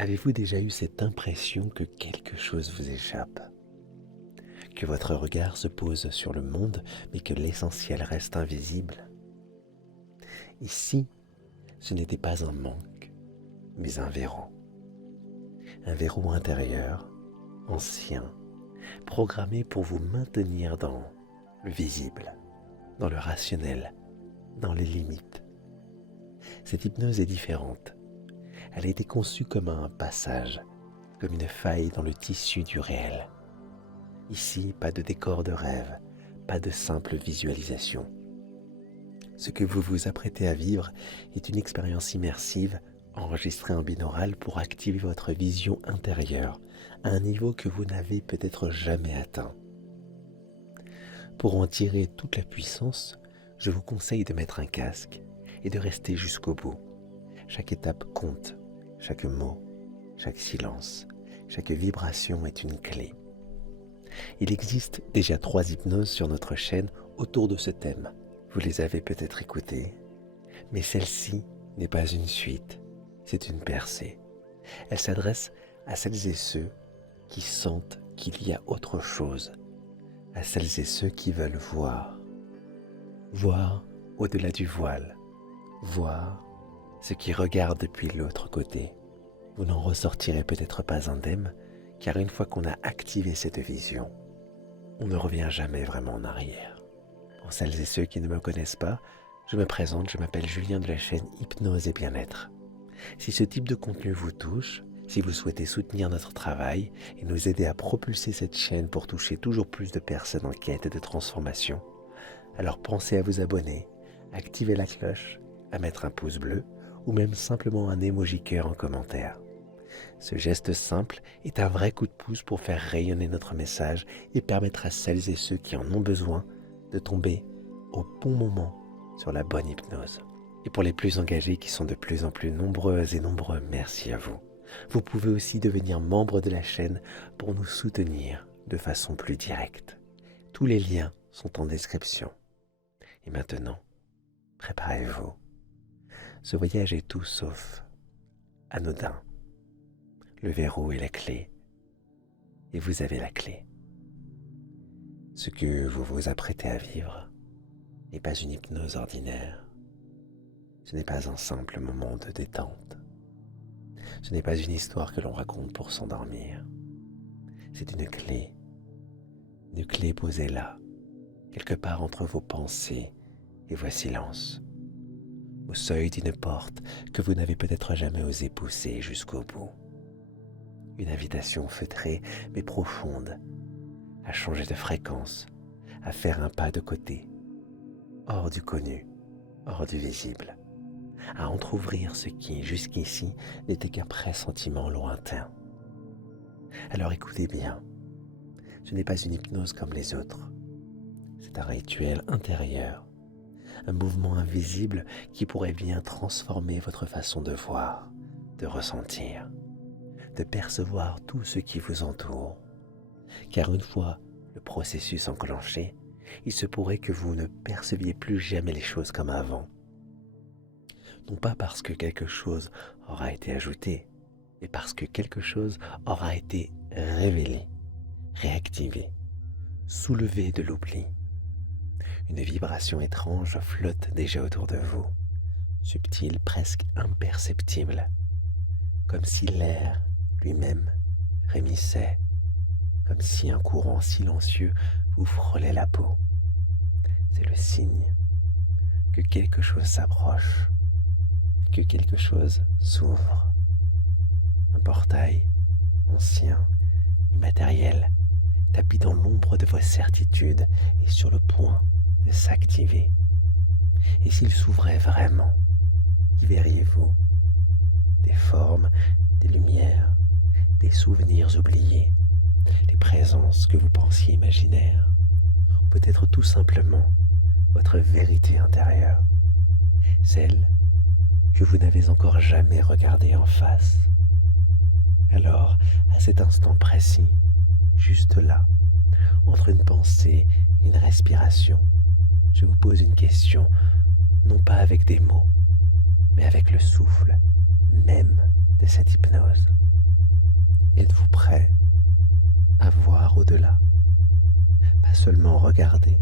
Avez-vous déjà eu cette impression que quelque chose vous échappe? Que votre regard se pose sur le monde, mais que l'essentiel reste invisible? Ici, ce n'était pas un manque, mais un verrou. Un verrou intérieur, ancien, programmé pour vous maintenir dans le visible, dans le rationnel, dans les limites. Cette hypnose est différente. Elle a été conçue comme un passage, comme une faille dans le tissu du réel. Ici, pas de décor de rêve, pas de simple visualisation. Ce que vous vous apprêtez à vivre est une expérience immersive enregistrée en binaural pour activer votre vision intérieure à un niveau que vous n'avez peut-être jamais atteint. Pour en tirer toute la puissance, je vous conseille de mettre un casque et de rester jusqu'au bout. Chaque étape compte, chaque mot, chaque silence, chaque vibration est une clé. Il existe déjà 3 hypnoses sur notre chaîne autour de ce thème. Vous les avez peut-être écoutées, mais celle-ci n'est pas une suite, c'est une percée. Elle s'adresse à celles et ceux qui sentent qu'il y a autre chose, à celles et ceux qui veulent voir. Voir au-delà du voile, voir ce qui regarde depuis l'autre côté. Vous n'en ressortirez peut-être pas indemne, car une fois qu'on a activé cette vision, on ne revient jamais vraiment en arrière. Pour celles et ceux qui ne me connaissent pas, je me présente, je m'appelle Julien de la chaîne Hypnose et Bien-être. Si ce type de contenu vous touche, si vous souhaitez soutenir notre travail et nous aider à propulser cette chaîne pour toucher toujours plus de personnes en quête de transformation, alors pensez à vous abonner, activer la cloche, à mettre un pouce bleu ou même simplement un emoji cœur en commentaire. Ce geste simple est un vrai coup de pouce pour faire rayonner notre message et permettre à celles et ceux qui en ont besoin de tomber au bon moment sur la bonne hypnose. Et pour les plus engagés qui sont de plus en plus nombreuses et nombreux, merci à vous. Vous pouvez aussi devenir membre de la chaîne pour nous soutenir de façon plus directe. Tous les liens sont en description. Et maintenant, préparez-vous. Ce voyage est tout sauf anodin. Le verrou est la clé, et vous avez la clé. Ce que vous vous apprêtez à vivre n'est pas une hypnose ordinaire. Ce n'est pas un simple moment de détente. Ce n'est pas une histoire que l'on raconte pour s'endormir. C'est une clé posée là, quelque part entre vos pensées et vos silences, au seuil d'une porte que vous n'avez peut-être jamais osé pousser jusqu'au bout. Une invitation feutrée mais profonde à changer de fréquence, à faire un pas de côté, hors du connu, hors du visible, à entr'ouvrir ce qui, jusqu'ici, n'était qu'un pressentiment lointain. Alors écoutez bien, ce n'est pas une hypnose comme les autres, c'est un rituel intérieur, un mouvement invisible qui pourrait bien transformer votre façon de voir, de ressentir, de percevoir tout ce qui vous entoure. Car une fois le processus enclenché, il se pourrait que vous ne perceviez plus jamais les choses comme avant. Non pas parce que quelque chose aura été ajouté, mais parce que quelque chose aura été révélé, réactivé, soulevé de l'oubli. Une vibration étrange flotte déjà autour de vous, subtile, presque imperceptible, comme si l'air lui-même frémissait, comme si un courant silencieux vous frôlait la peau. C'est le signe que quelque chose s'approche, que quelque chose s'ouvre. Un portail ancien, immatériel, tapis dans l'ombre de vos certitudes est sur le point de s'activer. Et s'il s'ouvrait vraiment, y verriez-vous des formes, des lumières, des souvenirs oubliés, les présences que vous pensiez imaginaires, ou peut-être tout simplement votre vérité intérieure, celle que vous n'avez encore jamais regardée en face. Alors, à cet instant précis, juste là, entre une pensée et une respiration, je vous pose une question, non pas avec des mots, mais avec le souffle même de cette hypnose. Êtes-vous prêt à voir au-delà? Pas seulement regarder,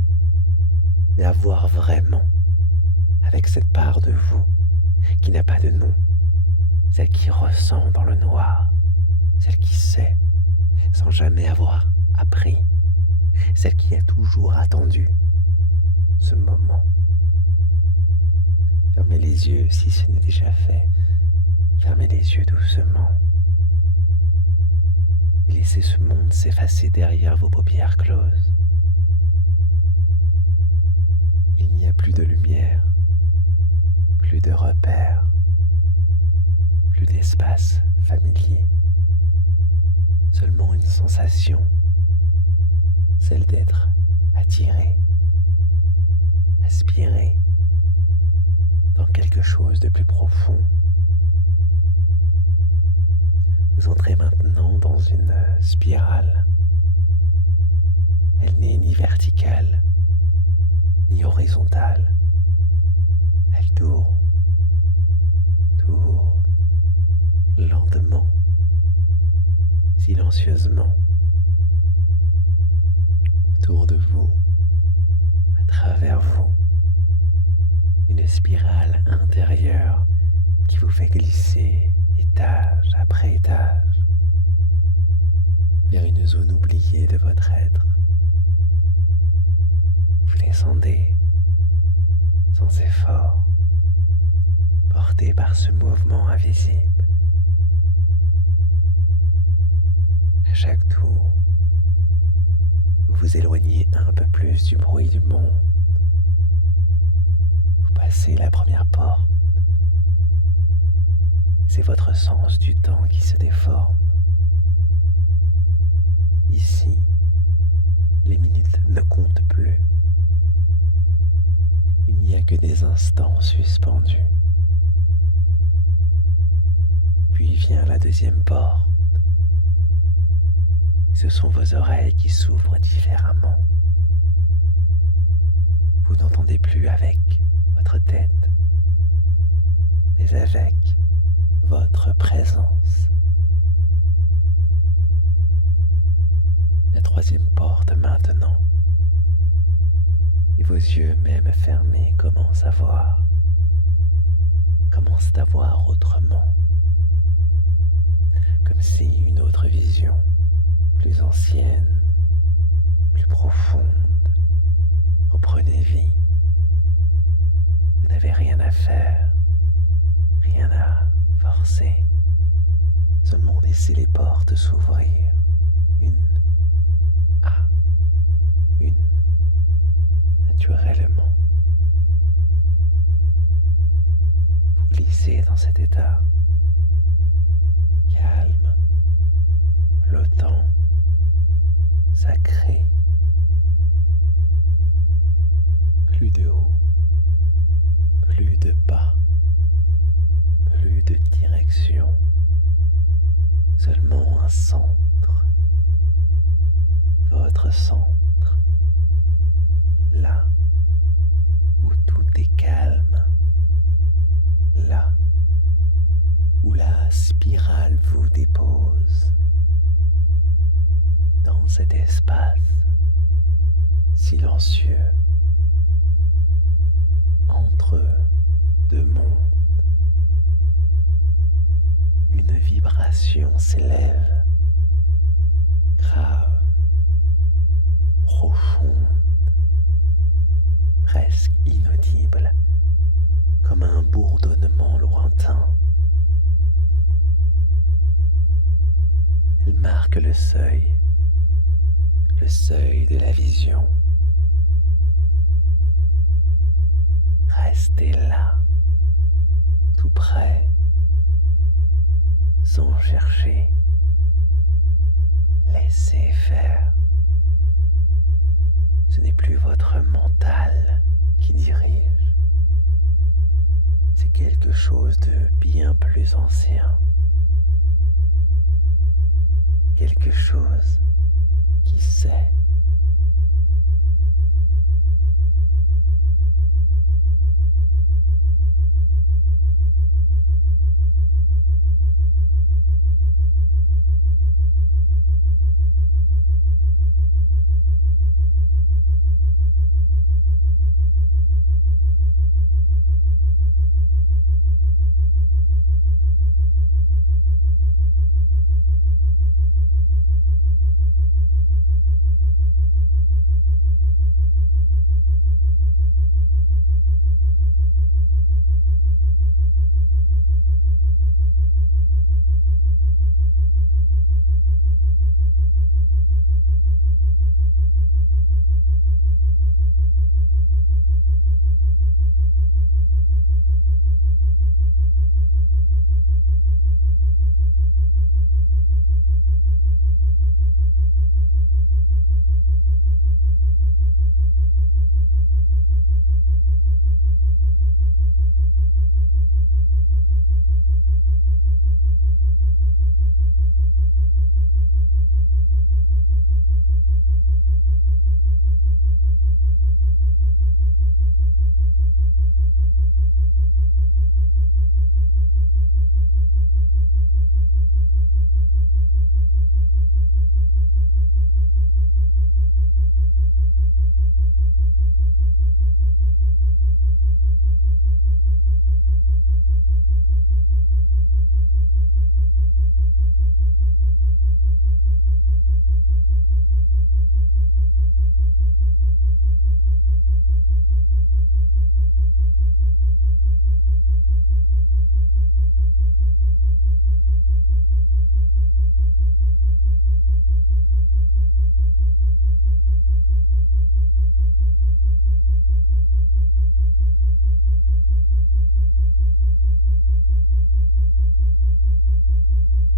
mais à voir vraiment, avec cette part de vous qui n'a pas de nom, celle qui ressent dans le noir, celle qui sait sans jamais avoir appris, celle qui a toujours attendu ce moment. Fermez les yeux si ce n'est déjà fait. Fermez les yeux doucement et laissez ce monde s'effacer derrière vos paupières closes. Il n'y a plus de lumière, plus de repères, plus d'espace familier, seulement une sensation, celle d'être attiré, aspiré dans quelque chose de plus profond. Vous entrez maintenant dans une spirale. Elle n'est ni verticale, ni horizontale. Elle tourne, tourne, lentement, silencieusement, autour de vous, à travers vous, une spirale intérieure qui vous fait glisser étage après étage vers une zone oubliée de votre être. Vous descendez sans effort, porté par ce mouvement invisible. À chaque tour, vous vous éloignez un peu plus du bruit du monde. Vous passez la première porte. C'est votre sens du temps qui se déforme. Ici, les minutes ne comptent plus. Il n'y a que des instants suspendus. Puis vient la deuxième porte. Ce sont vos oreilles qui s'ouvrent différemment. Vous n'entendez plus avec votre tête, mais avec votre présence. La troisième porte maintenant. Et vos yeux même fermés commencent à voir autrement. Comme si une autre vision, plus ancienne, plus profonde, reprenait vie. Vous n'avez rien à faire, rien à forcer, seulement laissez les portes s'ouvrir, une à une, naturellement. Vous glissez dans cet état calme, flottant, sacré. Plus de haut, plus de bas, plus de direction, seulement un centre, votre centre, là où tout est calme, là où la spirale vous dépose, dans cet espace silencieux entre deux mondes. Une vibration s'élève, grave, profonde, presque inaudible, comme un bourdonnement lointain. Elle marque le seuil de la vision. Restez là, tout près, sans chercher. Laissez faire. Ce n'est plus votre mental qui dirige. C'est quelque chose de bien plus ancien. Quelque chose qui sait.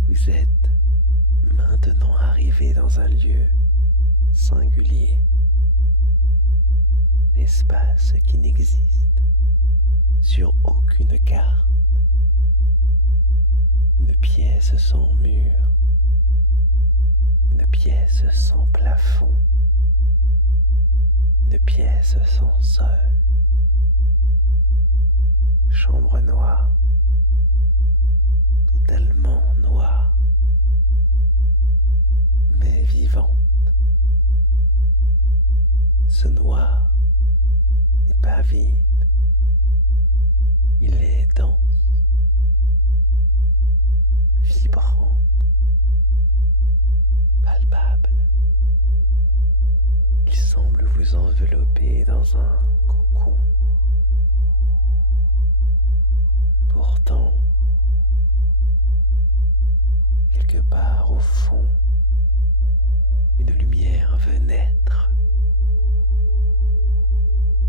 Vous êtes maintenant arrivé dans un lieu singulier, l'espace qui n'existe sur aucune carte, une pièce sans mur, une pièce sans plafond, une pièce sans sol, chambre noire, totalement noire, mais vivante. Ce noir n'est pas vide, il est dense, vibrant, palpable. Il semble vous envelopper dans un cocon. Pourtant, quelque part au fond, une lumière veut naître.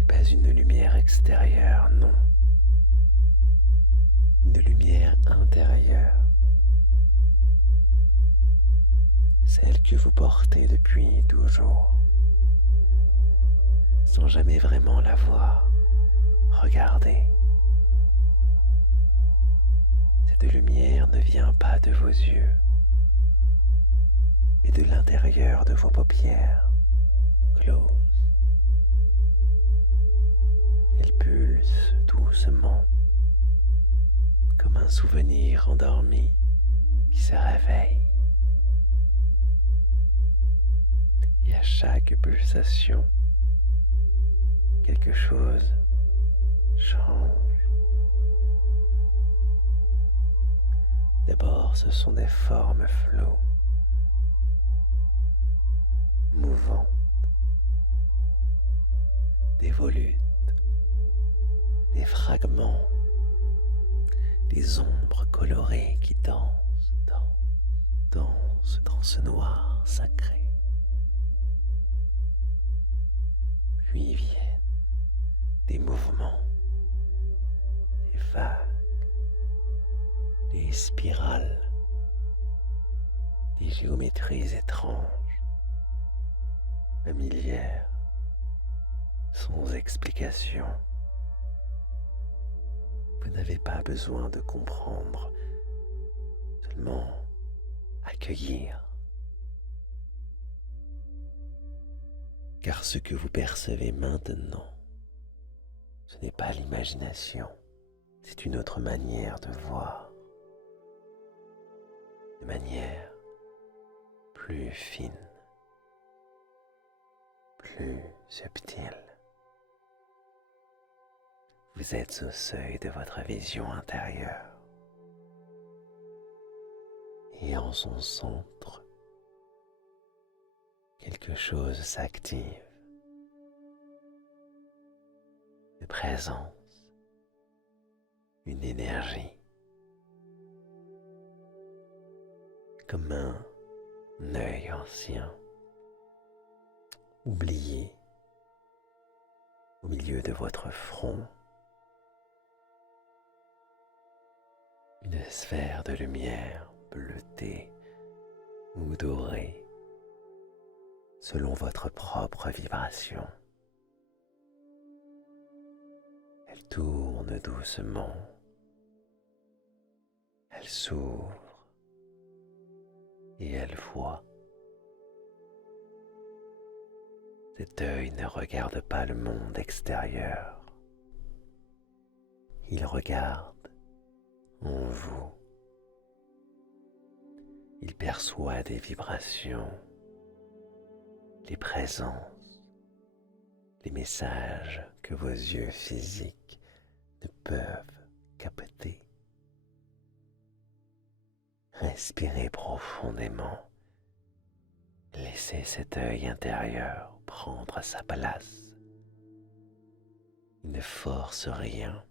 Et pas une lumière extérieure, non. Une lumière intérieure. Celle que vous portez depuis toujours, sans jamais vraiment la voir. Regardez. Cette lumière ne vient pas de vos yeux, mais de l'intérieur de vos paupières closes. Elle pulse doucement, comme un souvenir endormi qui se réveille. Et à chaque pulsation, quelque chose change. D'abord, ce sont des formes floues, mouvantes, des volutes, des fragments, des ombres colorées qui dansent, dansent dans ce noir sacré. Puis viennent des mouvements, des vagues, des spirales, des géométries étranges, familières, sans explication. Vous n'avez pas besoin de comprendre, seulement accueillir. Car ce que vous percevez maintenant, ce n'est pas l'imagination, c'est une autre manière de voir, une manière plus fine, plus subtile. Vous êtes au seuil de votre vision intérieure et en son centre, quelque chose s'active, une présence, une énergie, comme un œil ancien, oublié au milieu de votre front. Une sphère de lumière bleutée ou dorée, selon votre propre vibration. Elle tourne doucement, elle s'ouvre et elle voit. Cet œil ne regarde pas le monde extérieur, il regarde en vous. Il perçoit des vibrations, les présences, les messages que vos yeux physiques ne peuvent capter. Respirez profondément. Laissez cet œil intérieur prendre sa place. Il ne force rien.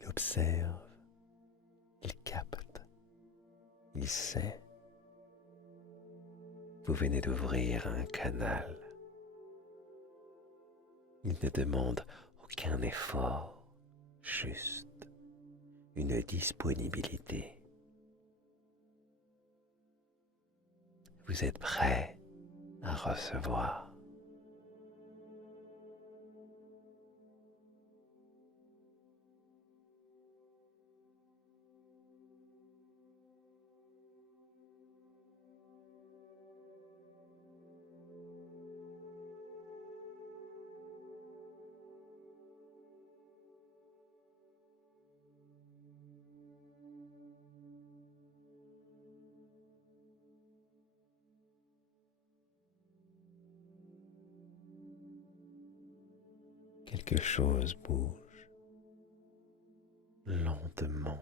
Il observe, il capte, il sait. Vous venez d'ouvrir un canal. Il ne demande aucun effort, juste une disponibilité. Vous êtes prêt à recevoir. Quelque chose bouge lentement,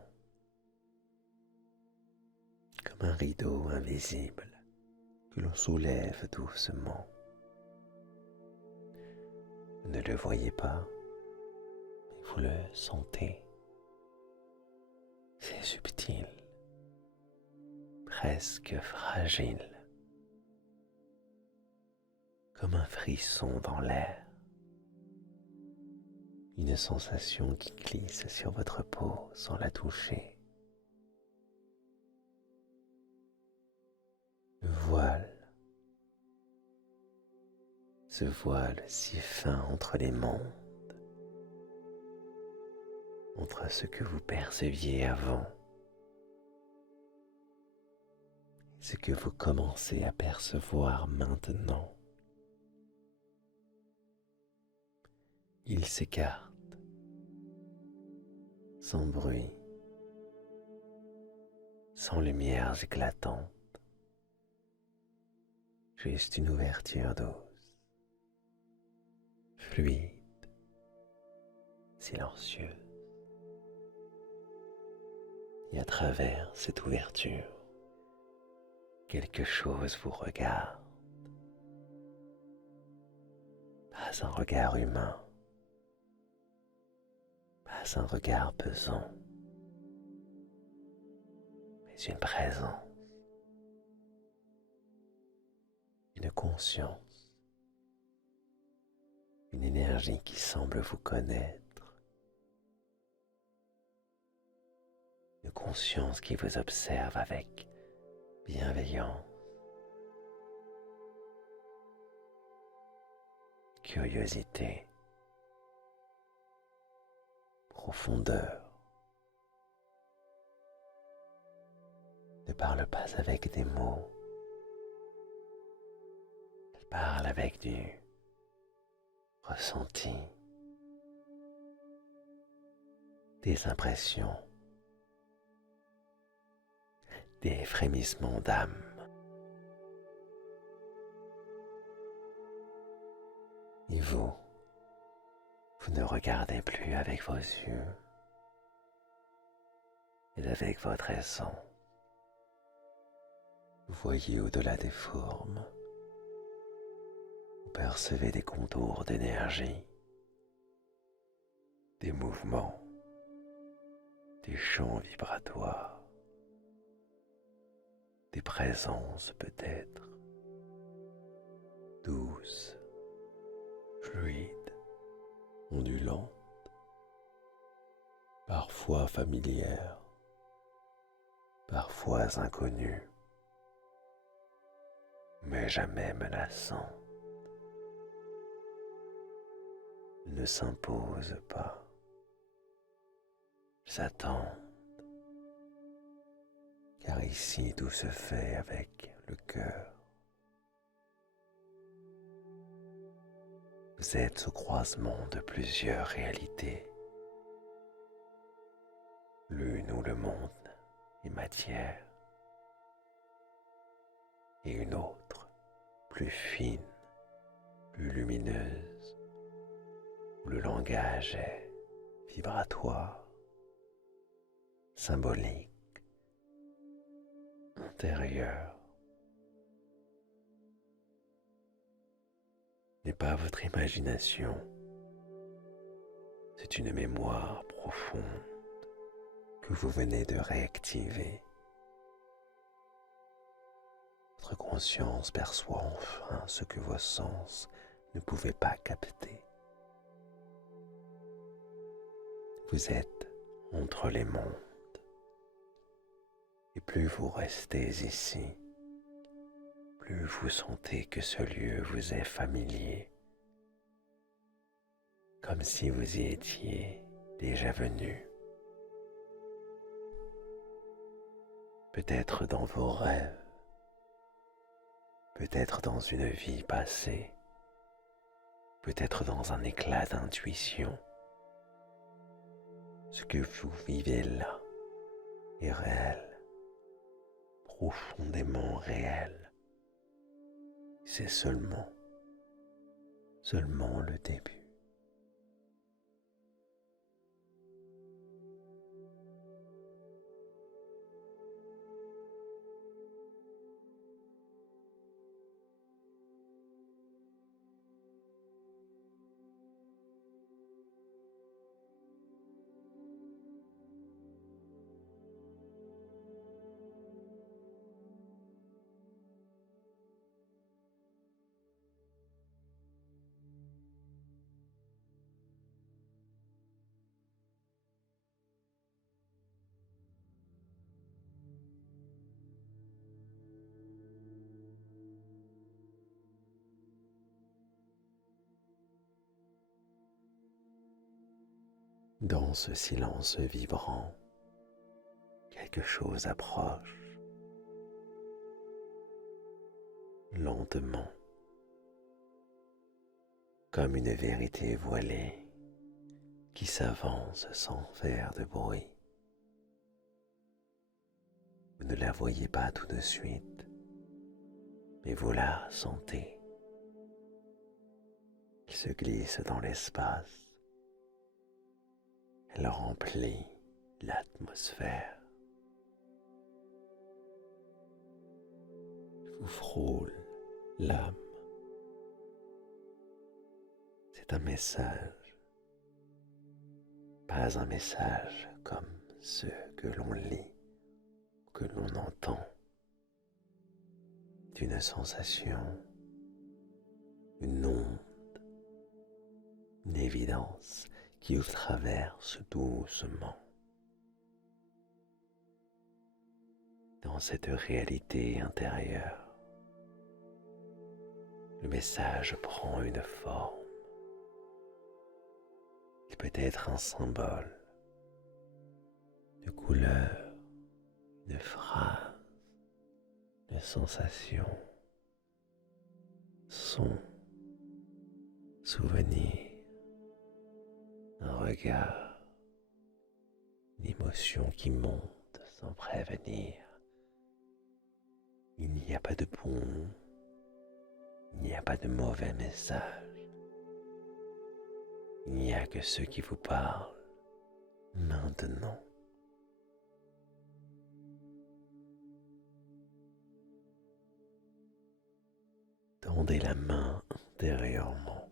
comme un rideau invisible que l'on soulève doucement. Vous ne le voyez pas, mais vous le sentez. C'est subtil, presque fragile, comme un frisson dans l'air. Une sensation qui glisse sur votre peau sans la toucher. Le voile, ce voile si fin entre les mondes, entre ce que vous perceviez avant et ce que vous commencez à percevoir maintenant. Il s'écarte, sans bruit, sans lumières éclatantes, juste une ouverture douce, fluide, silencieuse. Et à travers cette ouverture, quelque chose vous regarde. Pas un regard humain, pas un regard pesant, mais une présence, une conscience, une énergie qui semble vous connaître, une conscience qui vous observe avec bienveillance, curiosité, profondeur. Ne parle pas avec des mots, elle parle avec du ressenti, des impressions, des frémissements d'âme. Et vous ne regardez plus avec vos yeux, mais avec votre essence. Vous voyez au-delà des formes, vous percevez des contours d'énergie, des mouvements, des champs vibratoires, des présences peut-être, douces, fluides, ondulantes, parfois familières, parfois inconnues, mais jamais menaçantes. Ne s'imposent pas, s'attendent, car ici tout se fait avec le cœur. Vous êtes au croisement de plusieurs réalités, l'une où le monde est matière, et une autre, plus fine, plus lumineuse, où le langage est vibratoire, symbolique, intérieur. N'est pas votre imagination, c'est une mémoire profonde que vous venez de réactiver. Votre conscience perçoit enfin ce que vos sens ne pouvaient pas capter. Vous êtes entre les mondes. Et plus vous restez ici, plus vous sentez que ce lieu vous est familier, comme si vous y étiez déjà venu. Peut-être dans vos rêves, peut-être dans une vie passée, peut-être dans un éclat d'intuition. Ce que vous vivez là est réel, profondément réel. C'est seulement le début. Dans ce silence vibrant, quelque chose approche, lentement, comme une vérité voilée qui s'avance sans faire de bruit. Vous ne la voyez pas tout de suite, mais vous la sentez. Elle se glisse dans l'espace. Elle remplit l'atmosphère. Elle vous frôle l'âme. C'est un message, pas un message comme ceux que l'on lit, que l'on entend, d'une sensation, une onde, une évidence qui vous traverse doucement. Dans cette réalité intérieure, le message prend une forme. Il peut être un symbole, une couleur, une phrase, une sensation, son, souvenir, un regard, une émotion qui monte sans prévenir. Il n'y a pas de bon, il n'y a pas de mauvais message. Il n'y a que ceux qui vous parlent maintenant. Tendez la main intérieurement.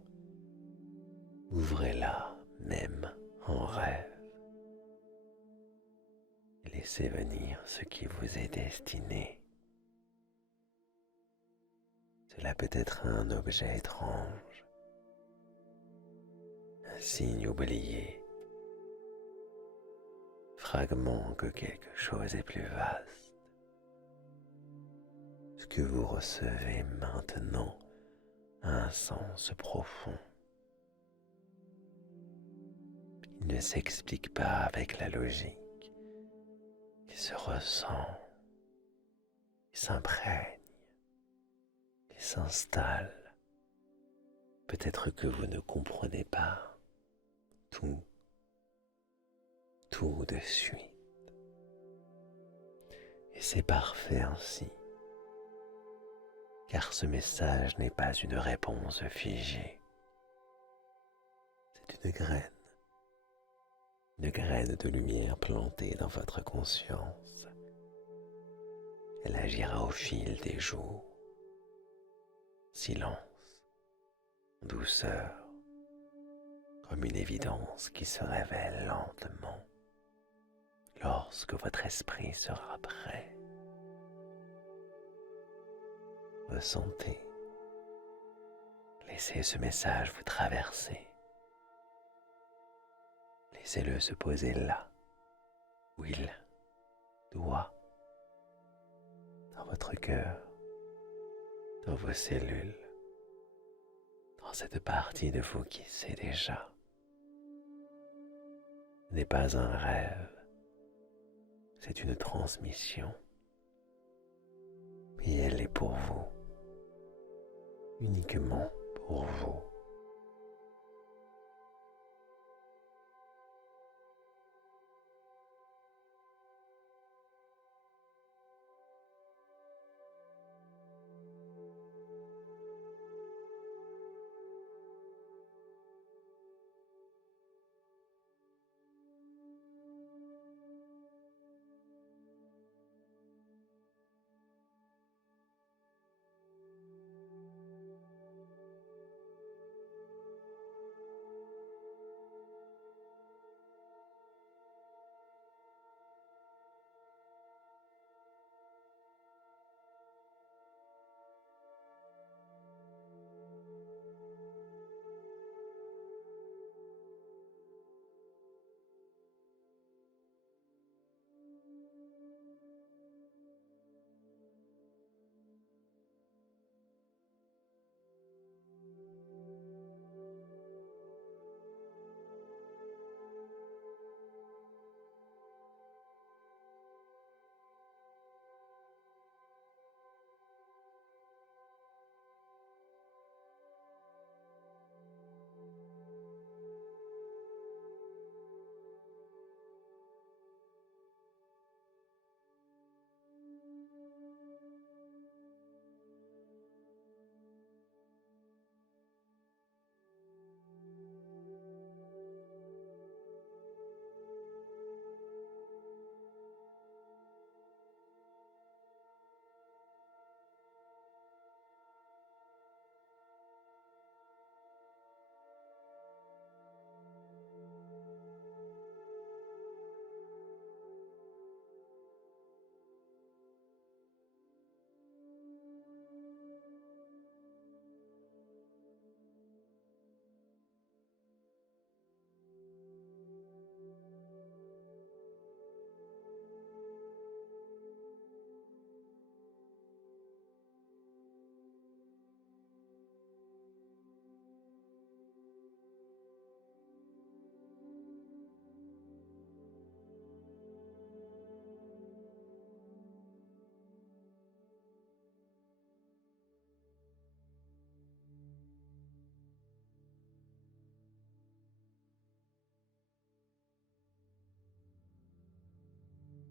Ouvrez-la même en rêve. Et laissez venir ce qui vous est destiné. Cela peut être un objet étrange, un signe oublié, fragment que quelque chose est plus vaste. Ce que vous recevez maintenant a un sens profond. Il ne s'explique pas avec la logique, il se ressent, il s'imprègne, il s'installe. Peut-être que vous ne comprenez pas tout de suite. Et c'est parfait ainsi, car ce message n'est pas une réponse figée. C'est une graine de lumière plantée dans votre conscience. Elle agira au fil des jours. Silence, douceur, comme une évidence qui se révèle lentement lorsque votre esprit sera prêt. Ressentez, laissez ce message vous traverser. Laissez-le se poser là, où il doit, dans votre cœur, dans vos cellules, dans cette partie de vous qui sait déjà. Ce n'est pas un rêve, c'est une transmission. Et elle est pour vous, uniquement pour vous.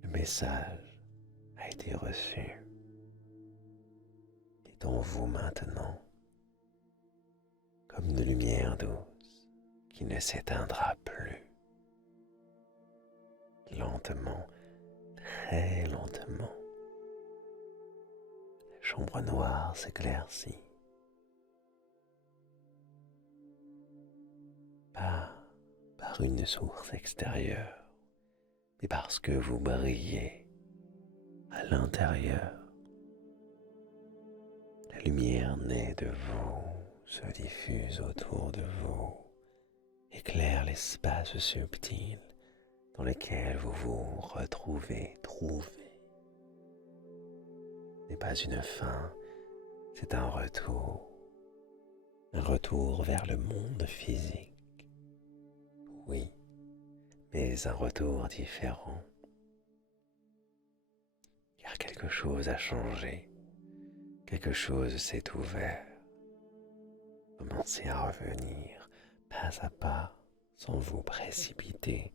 Le message a été reçu. Il est en vous maintenant, comme une lumière douce qui ne s'éteindra plus. Lentement, très lentement, la chambre noire s'éclaircit. Pas par une source extérieure, mais parce que vous brillez à l'intérieur. La lumière naît de vous, se diffuse autour de vous, éclaire l'espace subtil dans lequel vous vous retrouvez, trouvez. Ce n'est pas une fin, c'est un retour vers le monde physique. Oui, mais un retour différent, car quelque chose a changé, quelque chose s'est ouvert. Commencez à revenir pas à pas, sans vous précipiter,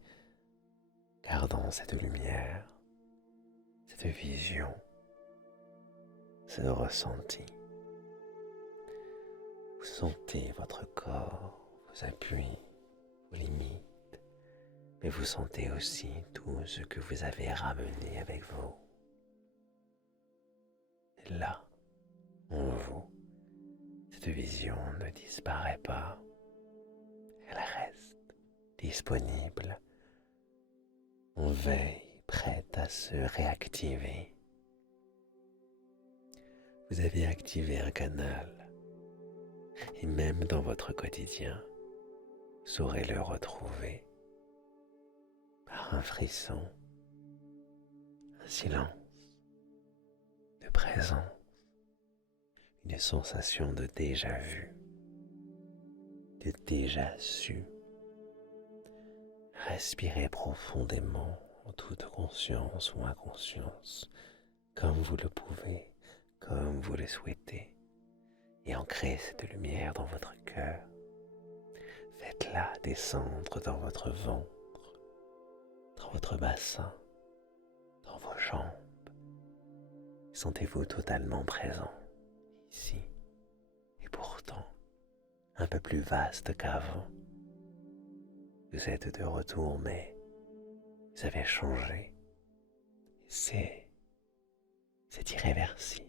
gardant cette lumière, cette vision, ce ressenti. Vous sentez votre corps, vos appuis, vos limites, mais vous sentez aussi tout ce que vous avez ramené avec vous. Et là, en vous, cette vision ne disparaît pas, elle reste disponible, en veille, prête à se réactiver. Vous avez activé un canal, et même dans votre quotidien, vous saurez le retrouver par un frisson, silence, de présence, une sensation de déjà vu, de déjà su. Respirez profondément en toute conscience ou inconscience, comme vous le pouvez, comme vous le souhaitez, et ancrez cette lumière dans votre cœur. Faites-la descendre dans votre ventre, dans votre bassin, dans vos jambes. Sentez-vous totalement présent ici, et pourtant un peu plus vaste qu'avant. Vous êtes de retour, mais vous avez changé. C'est irréversible.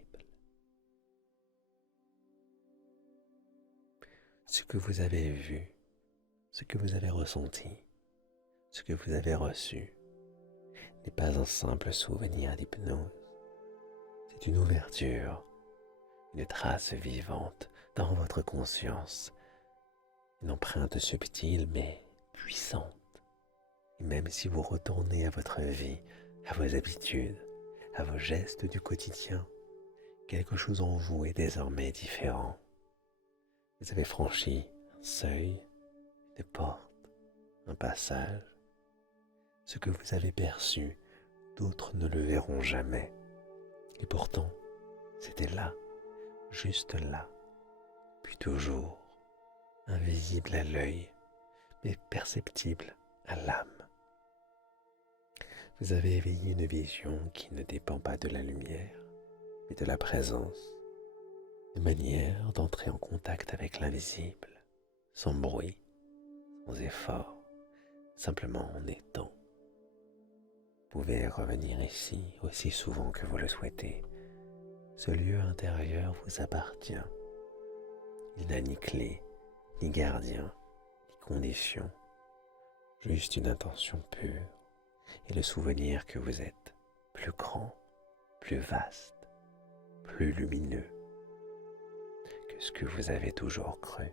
Ce que vous avez vu, ce que vous avez ressenti, ce que vous avez reçu n'est pas un simple souvenir d'hypnose. C'est une ouverture, une trace vivante dans votre conscience, une empreinte subtile mais puissante. Et même si vous retournez à votre vie, à vos habitudes, à vos gestes du quotidien, quelque chose en vous est désormais différent. Vous avez franchi un seuil, une porte, un passage. Ce que vous avez perçu, d'autres ne le verront jamais. Et pourtant, c'était là, juste là, puis toujours, invisible à l'œil, mais perceptible à l'âme. Vous avez éveillé une vision qui ne dépend pas de la lumière, mais de la présence, une manière d'entrer en contact avec l'invisible, sans bruit, sans effort, simplement en étant. Vous pouvez revenir ici aussi souvent que vous le souhaitez. Ce lieu intérieur vous appartient. Il n'a ni clé, ni gardien, ni condition, juste une intention pure et le souvenir que vous êtes plus grand, plus vaste, plus lumineux que ce que vous avez toujours cru.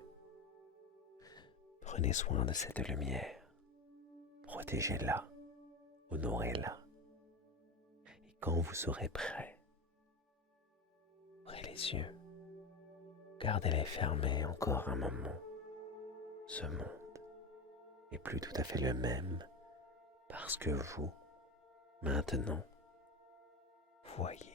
Prenez soin de cette lumière, protégez-la, honorez-la. Et quand vous serez prêt, ouvrez les yeux, gardez-les fermés encore un moment. Ce monde n'est plus tout à fait le même parce que vous, maintenant, voyez.